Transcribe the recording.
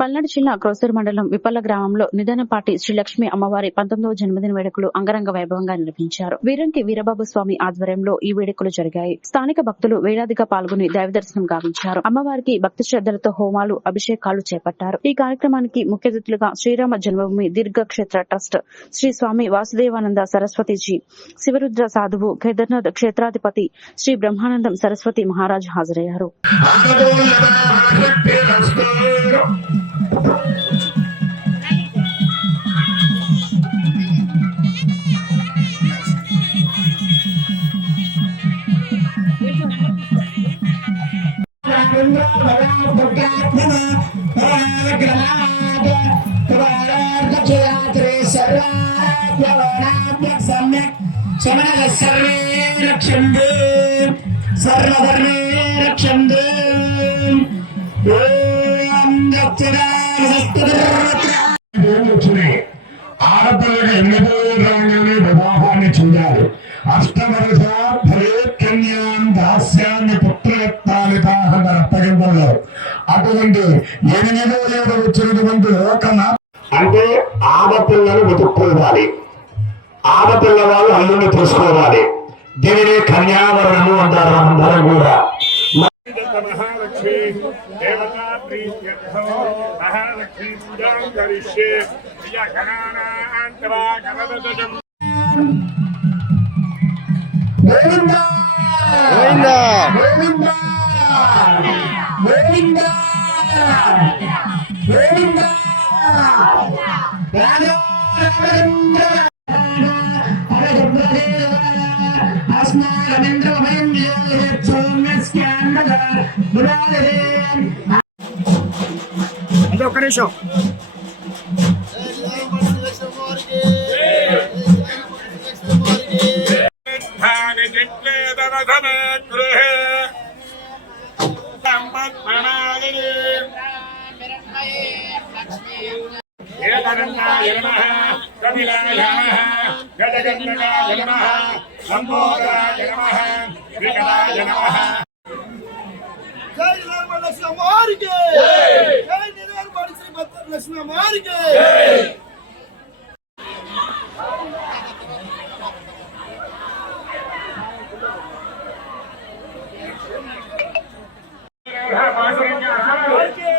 పల్నాడు జిల్లా క్రోసూరు మండలం విపల్ల గ్రామంలో నిధనపాటి శ్రీలక్ష్మి అమ్మవారి పంతొమ్మిదవ జన్మదిన వేడుకలు అంగరంగ వైభవంగా నిర్వహించారు. వీరంకి వీరబాబు స్వామి ఆధ్వర్యంలో ఈ వేడుకలు జరిగాయి. స్థానిక భక్తులు వేలాదిగా పాల్గొని దైవదర్శనం గావించారు. అమ్మవారికి భక్తి శ్రద్దలతో హోమాలు అభిషేకాలు చేపట్టారు. ఈ కార్యక్రమానికి ముఖ్య అతిథులుగా శ్రీరామ జన్మభూమి దీర్ఘక్షేత్ర ట్రస్ట్ శ్రీ స్వామి వాసుదేవానంద సరస్వతిజీ శివరుద్ర సాధువు కేదార్నాథ్ క్షేత్రాధిపతి శ్రీ బ్రహ్మానందం సరస్వతి మహారాజ్ హాజరయ్యారు. सर्वे रक्षन्ते सर्वधर्मे रक्षन्ते ఓం వచ్చినాయి ఆడపిల్లకి ఎన్నదో రాగానే వివాహాన్ని చెందారు అష్టవరస అటువంటి ఎనిమిదో ఏడు వచ్చినటువంటి లోకన అంటే ఆడపిల్లను వెతుక్కోవాలి. ఆడపిల్ల వాళ్ళు అల్లుని తీసుకోవాలి దీనిని కన్యావరణము అంటారు అందరూ కూడా. మహాలక్ష్మి దేవతా ప్రీత్యర్థం మహాలక్ష్మి పూజాం కరిష్యే. ప్రియ గణానాంతవా గణదజం గోవిందా! గోవిందా. గోవిందా! గోవిందా గోవిందా రాజా రామచంద్ర అంటే ఒక్క నిమిషం ధన జిట్లేదనధనే జై నిర్మల శ్రీ భద్ర లక్ష్మి అమ్మవారికి. Yeah.